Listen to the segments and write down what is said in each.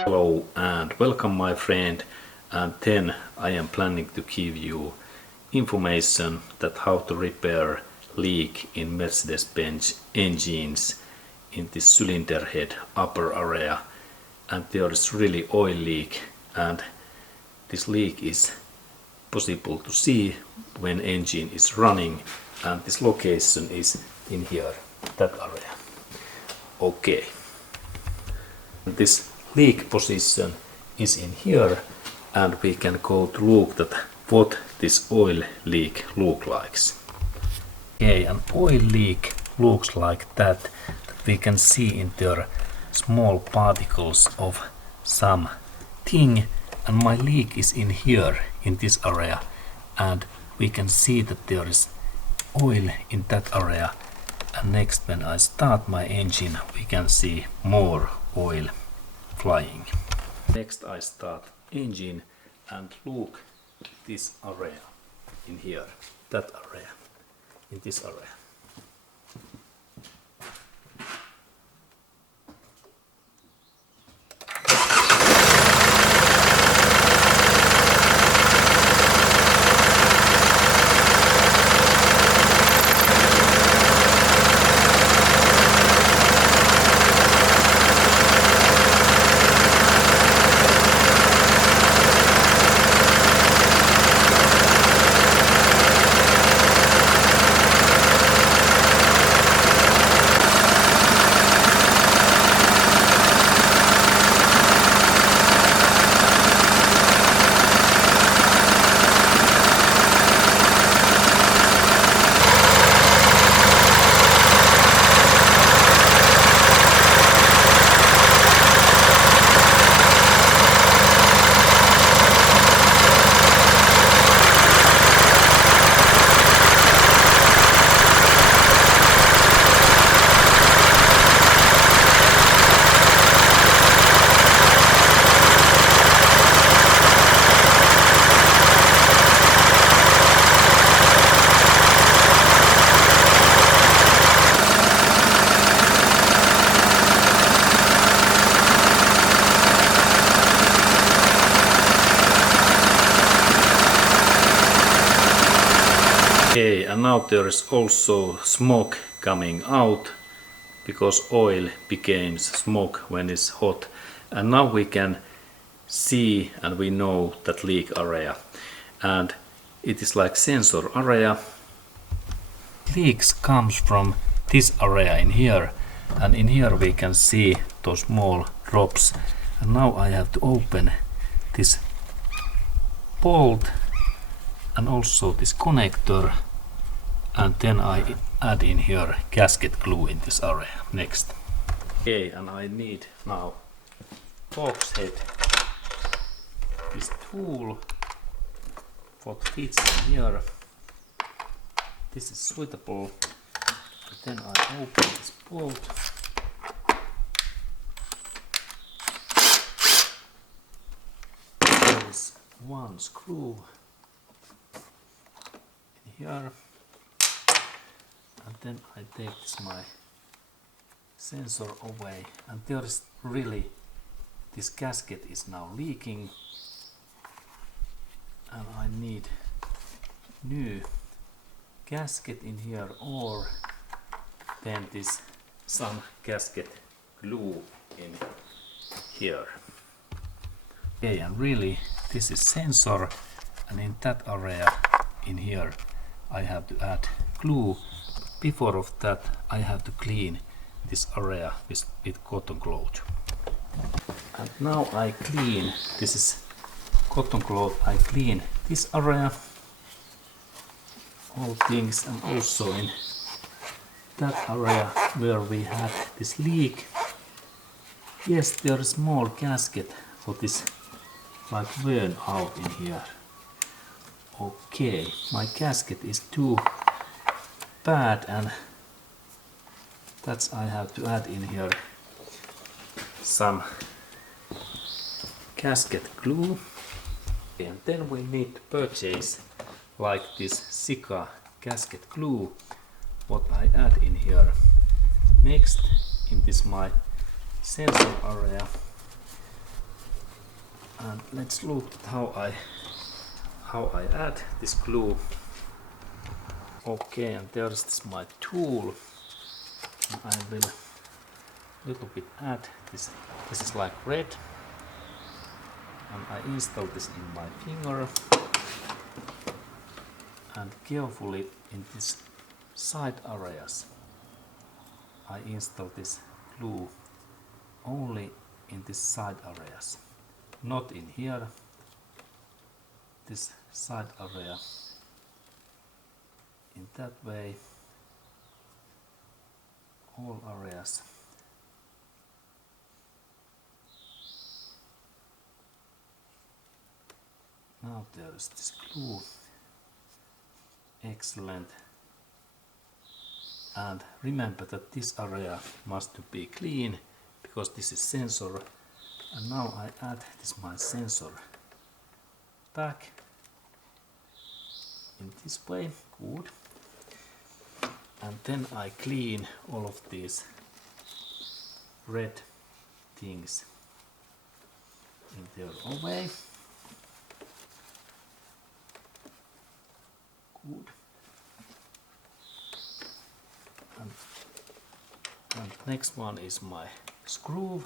Hello and welcome my friend, and then I am planning to give you information that how to repair leak in Mercedes-Benz engines in this cylinder head upper area, and there is really oil leak, and this leak is possible to see when engine is running, and this location is in here, that area. Okay, this leak position is in here, and we can go to look at what this oil leak looks like. Okay, an oil leak looks like that we can see in there small particles of something, and my leak is in here in this area, and we can see that there is oil in that area, and next when I start my engine we can see more oil flying. Next I start engine and look this area in here, that area, in this area. Okay, and now there is also smoke coming out because oil becomes smoke when it's hot, and now we can see and we know that leak area, and it is like sensor area. Leaks comes from this area in here, and in here we can see those small drops, and now I have to open this bolt and also this connector, and then I add in here gasket glue in this area next. Okay, and I need now box head, this tool what fits in here. This is suitable. Then I open this bolt. There is one screw in here, and then I take my sensor away, and there is really, this gasket is now leaking, and I need new gasket in here, or then this some gasket glue in here. Okay, and really this is sensor, and in that area in here I have to add glue. Before of that I have to clean this area with cotton cloth. And now I clean, this is cotton cloth, I clean this area, all things, and also in that area where we had this leak. Yes, there is small gasket for this like worn out in here. Okay, my gasket is too bad, and that's I have to add in here some gasket glue, and then we need to purchase like this Sika gasket glue, what I add in here. Next, in this my sensor area, and let's look at how I add this glue. Okay, and there's this my tool. I will little bit add this. This is like red, and I install this in my finger, and carefully in this side areas I install this glue only in this side areas, not in here, this side area. In that way, all areas. Now there is this glue. Excellent. And remember that this area must be clean because this is sensor. And now I add this my sensor back in this way. Good. And then I clean all of these red things in their own way. Good. And next one is my screw.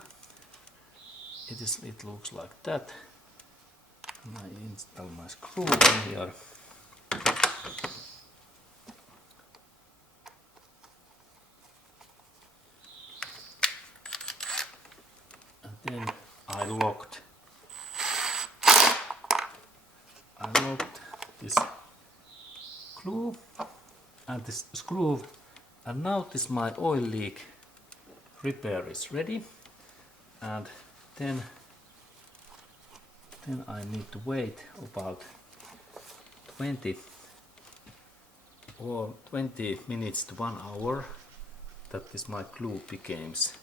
It looks like that. And I install my screw in here. And then I locked this glue and this screw, and now this my oil leak repair is ready, and then I need to wait about 20 minutes to 1 hour that this my glue becomes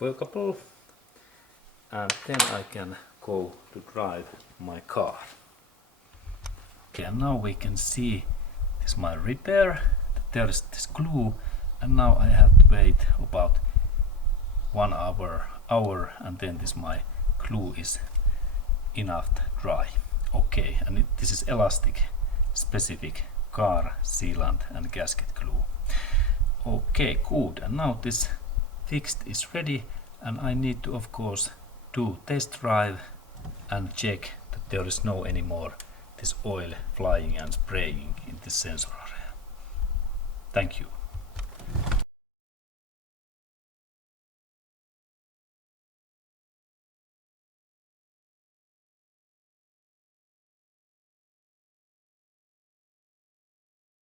workable, and then I can go to drive my car. Okay, and now we can see this my repair. There is this glue, and now I have to wait about 1 hour, and then this my glue is enough dry. Okay, and this is elastic specific car sealant and gasket glue. Okay, good. And now this fixed is ready, and I need to of course do test drive and check that there is no anymore this oil flying and spraying in this sensor area. Thank you.